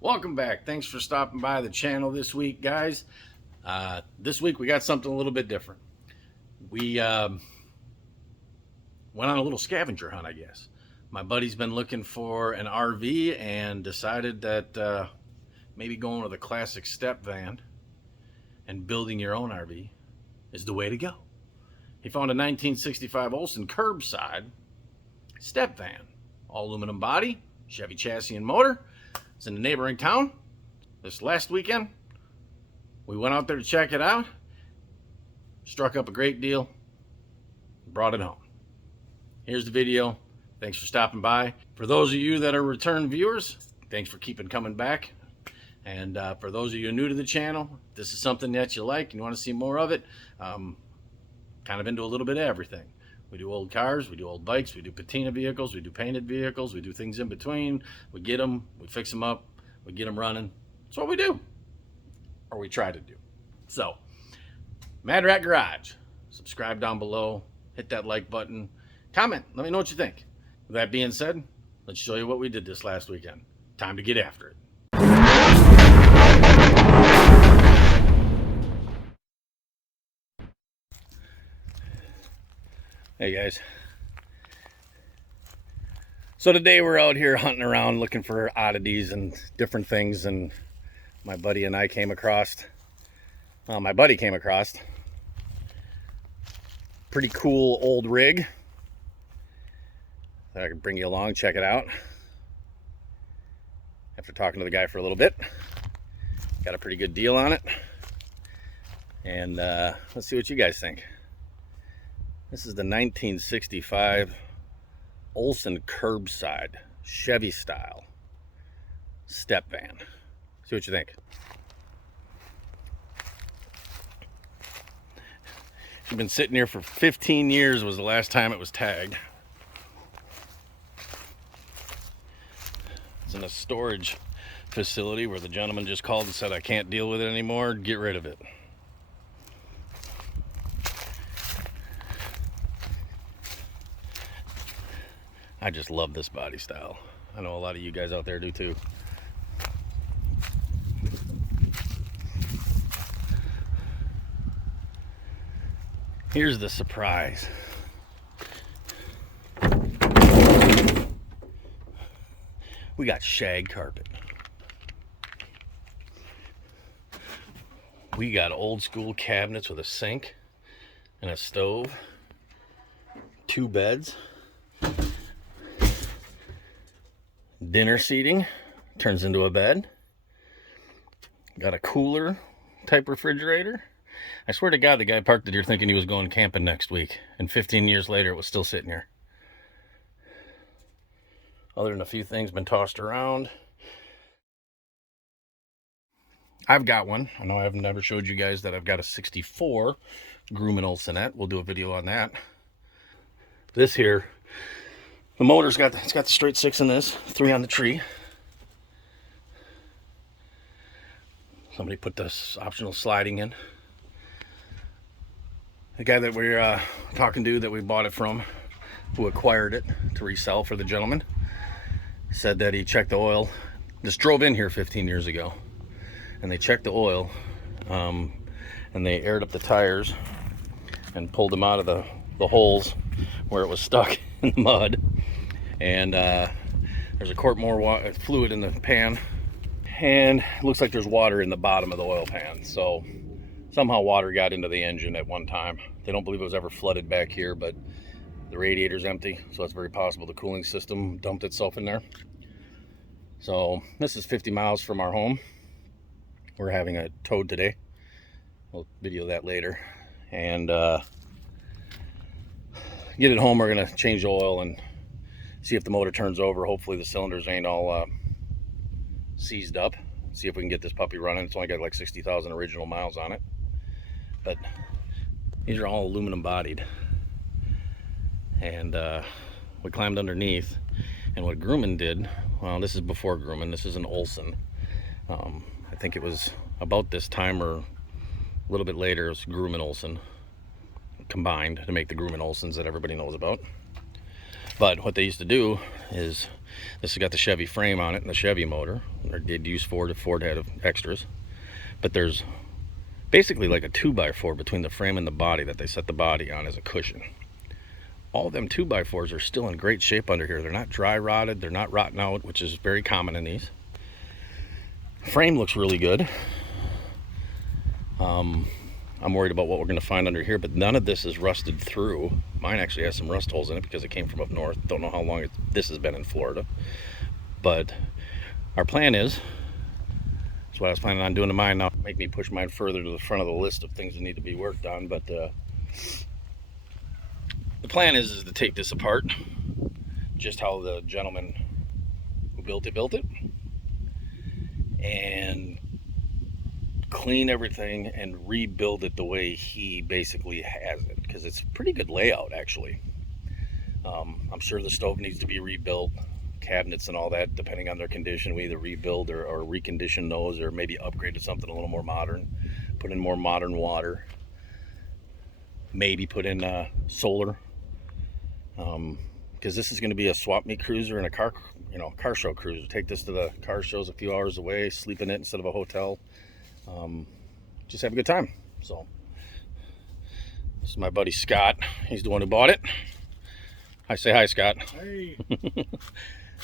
Welcome back. Thanks for stopping by the channel this week, guys. This week we got something a little bit different. We went on a little scavenger hunt, I guess. My buddy's been looking for an RV and decided that maybe going with a classic step van and building your own RV is the way to go. He found a 1965 Olson Kurbside step van, all aluminum body, Chevy chassis and motor. It's in the neighboring town. This last weekend, we went out there to check it out, struck up a great deal, brought it home. Here's the video. Thanks for stopping by. For those of you that are return viewers, thanks for keeping coming back. And for those of you new to the channel, this is something that you like and you want to see more of it, kind of into a little bit of everything. We do old cars, we do old bikes, we do patina vehicles, we do painted vehicles, we do things in between. We get them, we fix them up, we get them running. That's what we do, or we try to do. So, MadRatt Garage. Subscribe down below, hit that like button, comment, let me know what you think. With that being said, let's show you what we did this last weekend. Time to get after it. Hey guys, so today we're out here hunting around looking for oddities and different things, and my buddy and I came across, my buddy came across pretty cool old rig. I could bring you along, check it out. After talking to the guy for a little bit, got a pretty good deal on it, and let's see what you guys think. This is the 1965 Olson Kurbside Chevy style step van. See what you think. It's been sitting here for 15 years was the last time it was tagged. It's in a storage facility where the gentleman just called and said, I can't deal with it anymore, get rid of it. I just love this body style. I know a lot of you guys out there do too. Here's the surprise. We got shag carpet. We got old school cabinets with a sink and a stove, 2 beds. Dinner seating turns into a bed. Got a cooler type refrigerator. I swear to God, the guy parked it here thinking he was going camping next week, and 15 years later it was still sitting here. Other than a few things been tossed around. I've got one. I know I've never showed you guys that I've got a 64 Grumman Olsonette. We'll do a video on that. This here, the motor's got the straight 6 in this, 3 on the tree. Somebody put this optional sliding in. The guy that we're talking to, that we bought it from, who acquired it to resell for the gentleman, said that he checked the oil. Just drove in here 15 years ago, and they checked the oil, and they aired up the tires and pulled them out of the holes where it was stuck in the mud. And there's a quart more fluid in the pan, and it looks like there's water in the bottom of the oil pan. So somehow water got into the engine at one time. They don't believe it was ever flooded back here, but the radiator's empty, so it's very possible the cooling system dumped itself in there. So this is 50 miles from our home. We're having it towed today. We'll video that later. And get it home, we're gonna change the oil and see if the motor turns over. Hopefully the cylinders ain't all seized up. See if we can get this puppy running. It's only got like 60,000 original miles on it. But these are all aluminum bodied. And we climbed underneath. And what Grumman did, well, this is before Grumman, this is an Olson. I think it was about this time or a little bit later, it was Grumman Olson combined to make the Grumman Olsons that everybody knows about. But what they used to do is This has got the Chevy frame on it and the Chevy motor. Or did use Ford. Ford had extras. But there's basically like a 2x4 between the frame and the body that they set the body on as a cushion. All of them 2x4s are still in great shape under here. They're not dry rotted. They're not rotten out, which is very common in these. Frame looks really good. I'm worried about what we're going to find under here, but none of this is rusted through. Mine actually has some rust holes in it because it came from up north. Don't know how long this has been in Florida. But our plan is, that's what I was planning on doing to mine now. Make me push mine further to the front of the list of things that need to be worked on. But the plan is to take this apart, just how the gentleman who built it, and clean everything and rebuild it the way he basically has it, because it's a pretty good layout actually. I'm sure the stove needs to be rebuilt, cabinets and all that, depending on their condition. We either rebuild or recondition those, or maybe upgrade to something a little more modern, put in more modern water, maybe put in solar, because this is going to be a swap meet cruiser and a car show cruiser. Take this to the car shows a few hours away, sleep in it instead of a hotel. Just have a good time. So this is my buddy Scott. He's the one who bought it. I say hi, Scott. Hey.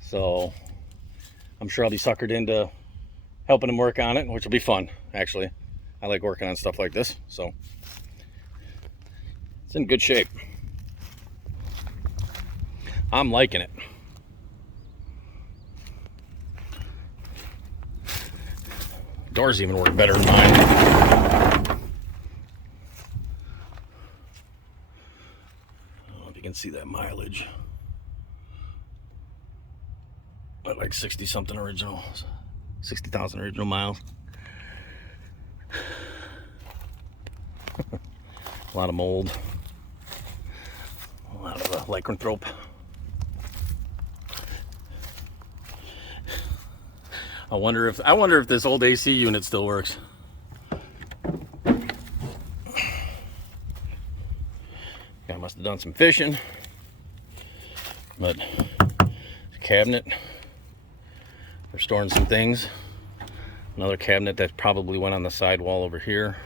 So I'm sure I'll be suckered into helping him work on it, which will be fun. Actually, I like working on stuff like this, so it's in good shape. I'm liking it. Doors even work better than mine. I don't know if you can see that mileage. But like 60 something original, 60,000 original miles. A lot of mold, a lot of lycanthrope. I wonder if this old AC unit still works. I must have done some fishing. But cabinet for storing some things. Another cabinet that probably went on the side wall over here.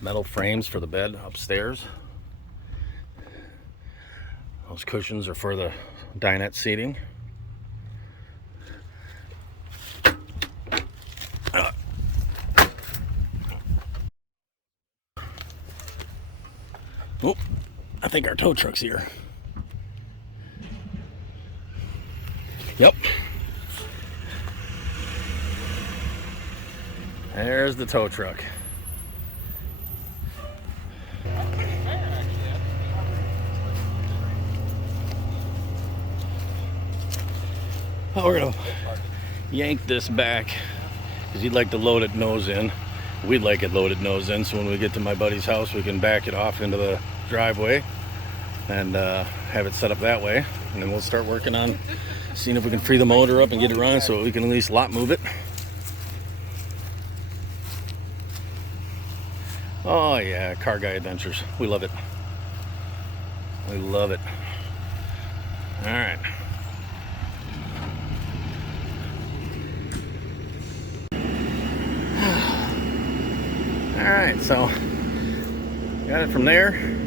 Metal frames for the bed upstairs. Those cushions are for the dinette seating. Oh, I think our tow truck's here. Yep. There's the tow truck. Oh, we're gonna yank this back because he'd like to load it nose in. We'd like it loaded nose in, so when we get to my buddy's house, we can back it off into the driveway and have it set up that way. And then we'll start working on seeing if we can free the motor up and get it running so we can at least lot move it. Oh yeah, car guy adventures. We love it. We love it. All right. All right, so got it from there.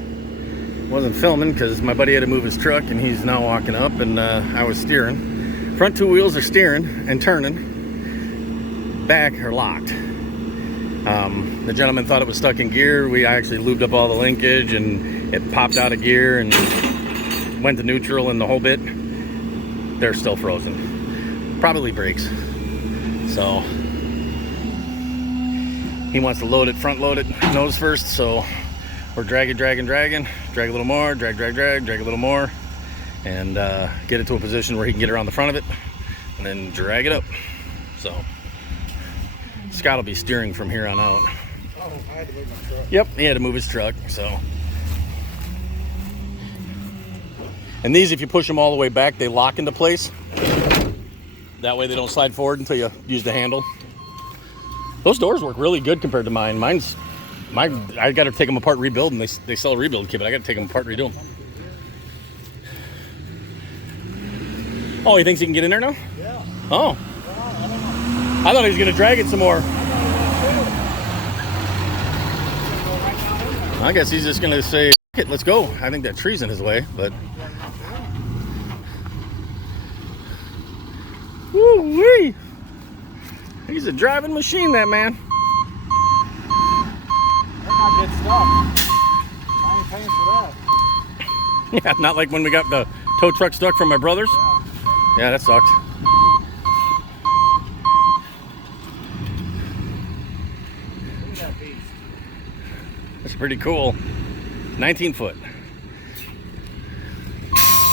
Wasn't filming because my buddy had to move his truck and he's now walking up, and I was steering. Front two wheels are steering and turning. Back are locked. The gentleman thought it was stuck in gear. I actually lubed up all the linkage and it popped out of gear and went to neutral and the whole bit. They're still frozen. Probably brakes. So he wants to load it, front load it, nose first. So we're dragging, drag a little more, drag a little more, and get it to a position where he can get around the front of it and then drag it up. So Scott will be steering from here on out. Oh, I had to move my truck. Yep, he had to move his truck, so. And these, if you push them all the way back, they lock into place. That way they don't slide forward until you use the handle. Those doors work really good compared to mine. I got to take them apart, rebuild, and they sell a rebuild kit, but I got to take them apart, redo them. Oh, he thinks he can get in there now? Yeah. Oh. Well, I don't know. I thought he was going to drag it some more. I guess he's just going to say, "F it, let's go." I think that tree's in his way, but... Woo-wee! He's a driving machine, that man. I get stuck. I ain't paying for that. Yeah, not like when we got the tow truck stuck from my brother's. Yeah. Yeah, that sucked. Look at that beast. That's pretty cool. 19 foot.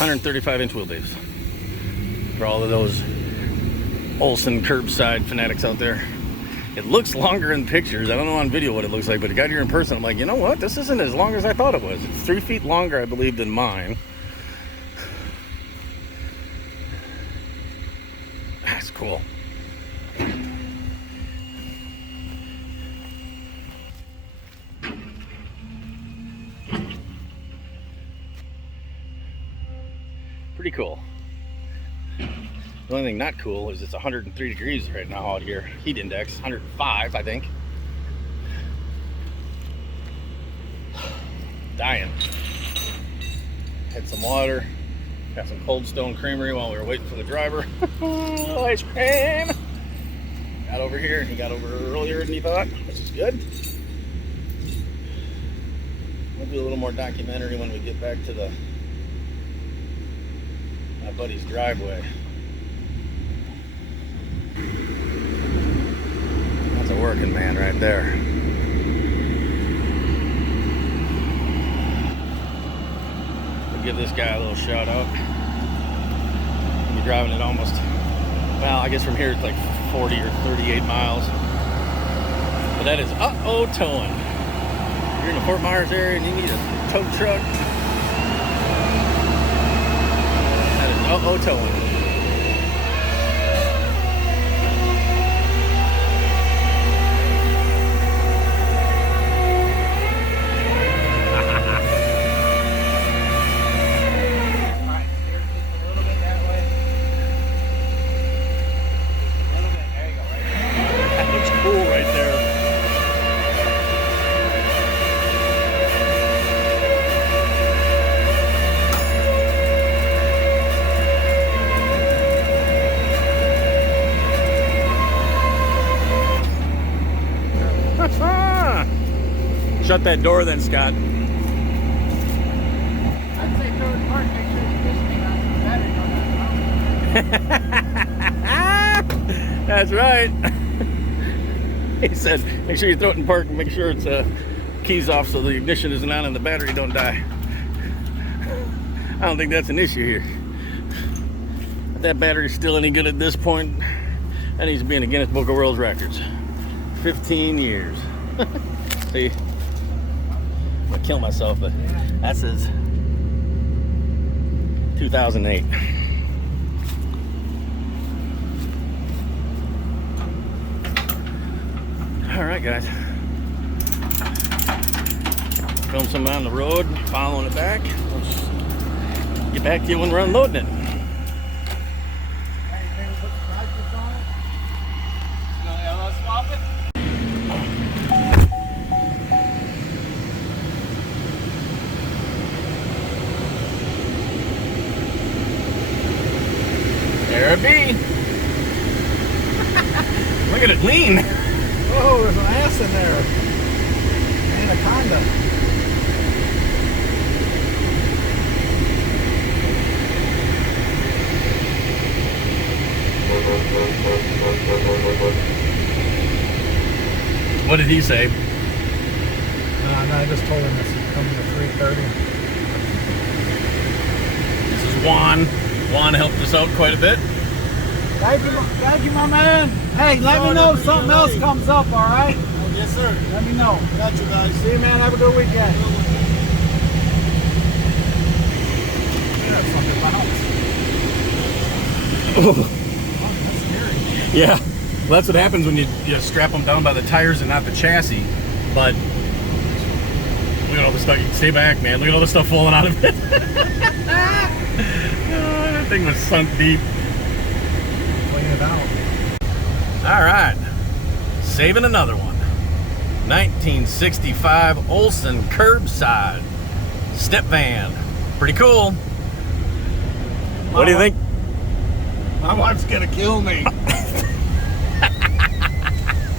135-inch wheelbase. For all of those Olson Kurbside fanatics out there. It looks longer in pictures. I don't know on video what it looks like, but it got here in person. I'm like, you know what? This isn't as long as I thought it was. It's 3 feet longer, I believe, than mine. That's cool. Pretty cool. The only thing not cool is it's 103 degrees right now out here. Heat index, 105, I think. Dying. Had some water. Got some Cold Stone Creamery while we were waiting for the driver. Ice cream. Got over here, and he got over earlier than he thought, which is good. We'll do a little more documentary when we get back to my buddy's driveway. That's a working man right there. We'll give this guy a little shout out. He'll be driving it almost, well, I guess from here it's like 40 or 38 miles. But that is uh-oh towing. If you're in the Fort Myers area and you need a tow truck, that is uh-oh towing. Shut that door then, Scott. I'd say throw it park, make sure you just hang on some battery. That's right. He said, make sure you throw it in park and make sure it's keys off so the ignition isn't on and the battery don't die. I don't think that's an issue here. If that battery's still any good at this point, that needs to be in the Guinness Book of World Records. 15 years. See, I'm gonna kill myself, but that says 2008. All right, guys. Film some on the road, following it back. Let's get back to you when we're unloading it. There it be. Look at it lean. Oh, there's an ass in there. Anaconda. What did he say? No, I just told him this is coming to 3:30. This is Juan. Juan helped us out quite a bit. Thank you, my man. Hey, let me know if something else comes up, all right? Oh, yes, sir. Let me know. Got you guys. See you, man. Have a good weekend. That's fucking bounce. Oh, that's scary. Yeah, well, that's what happens when you strap them down by the tires and not the chassis. But look at all the stuff. Stay back, man. Look at all the stuff falling out of it. That thing was sunk deep. All right, saving another one. 1965 Olson Kurbside step van. Pretty cool. What do you think? My wife's gonna kill me.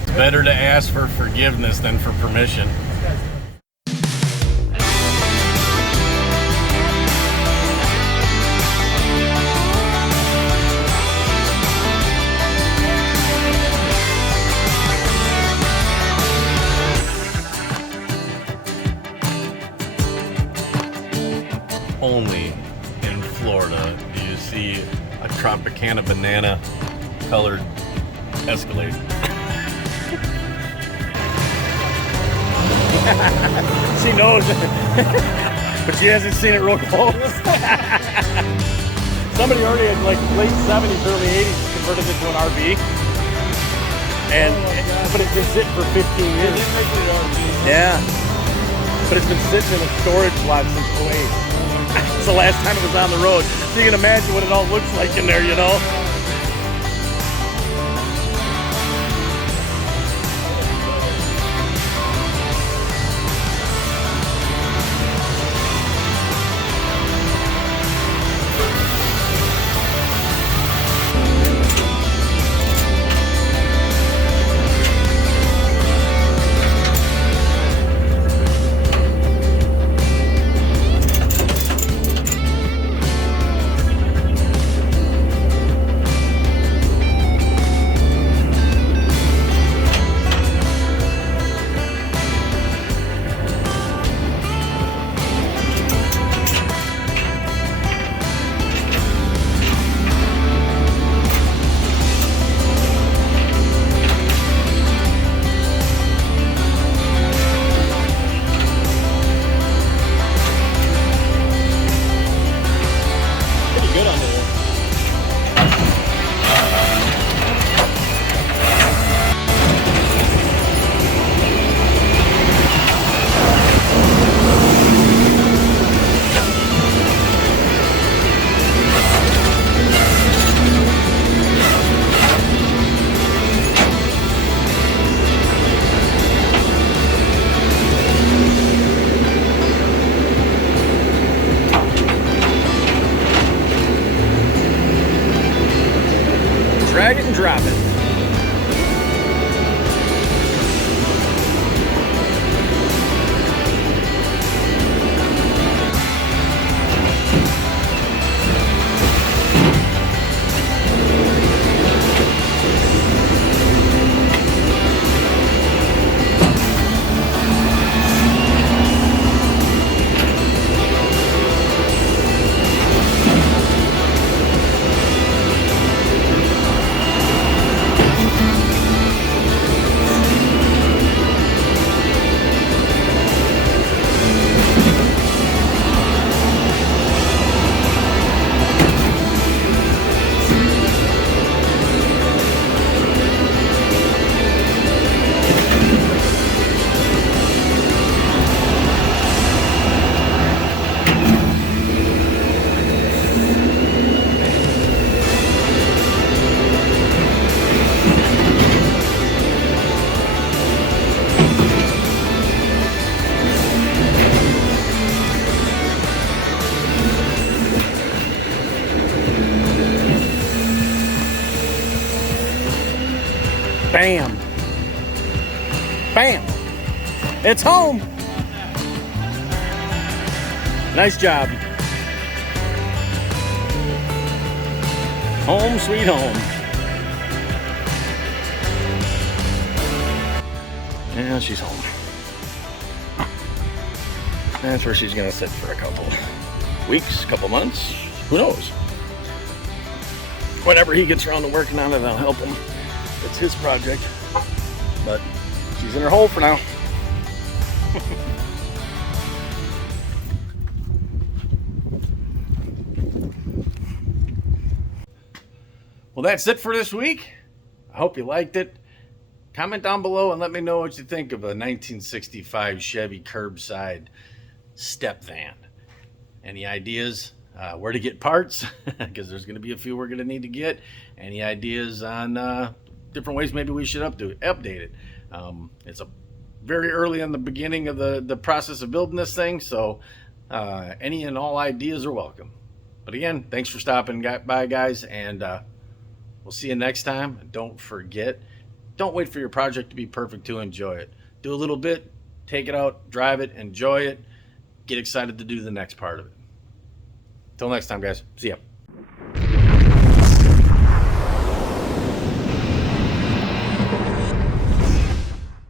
It's better to ask for forgiveness than for permission. Only in Florida do you see a Tropicana banana colored Escalade. She knows it, but she hasn't seen it real close. Somebody already in like late 70s, early 80s converted it to an RV. And but it's been sitting for 15 years. Yeah. But it's been sitting in a storage lot since 08. It's the last time it was on the road. So you can imagine what it all looks like in there, you know? Drag it and drop it. Bam. Bam. It's home. Nice job. Home sweet home. Yeah, she's home. That's where she's gonna sit for a couple weeks, couple months. Who knows? Whenever he gets around to working on it, I'll help him. It's his project, but she's in her hole for now. Well, that's it for this week. I hope you liked it. Comment down below and let me know what you think of a 1965 Chevy Kurbside step van. Any ideas where to get parts? Because there's going to be a few we're going to need to get. Any ideas on different ways maybe we should update it. It's a very early in the beginning of the process of building this thing, so any and all ideas are welcome. But again, thanks for stopping by, guys, and we'll see you next time. And don't forget, don't wait for your project to be perfect to enjoy it. Do a little bit, take it out, drive it, enjoy it, get excited to do the next part of it. Till next time, guys. See ya.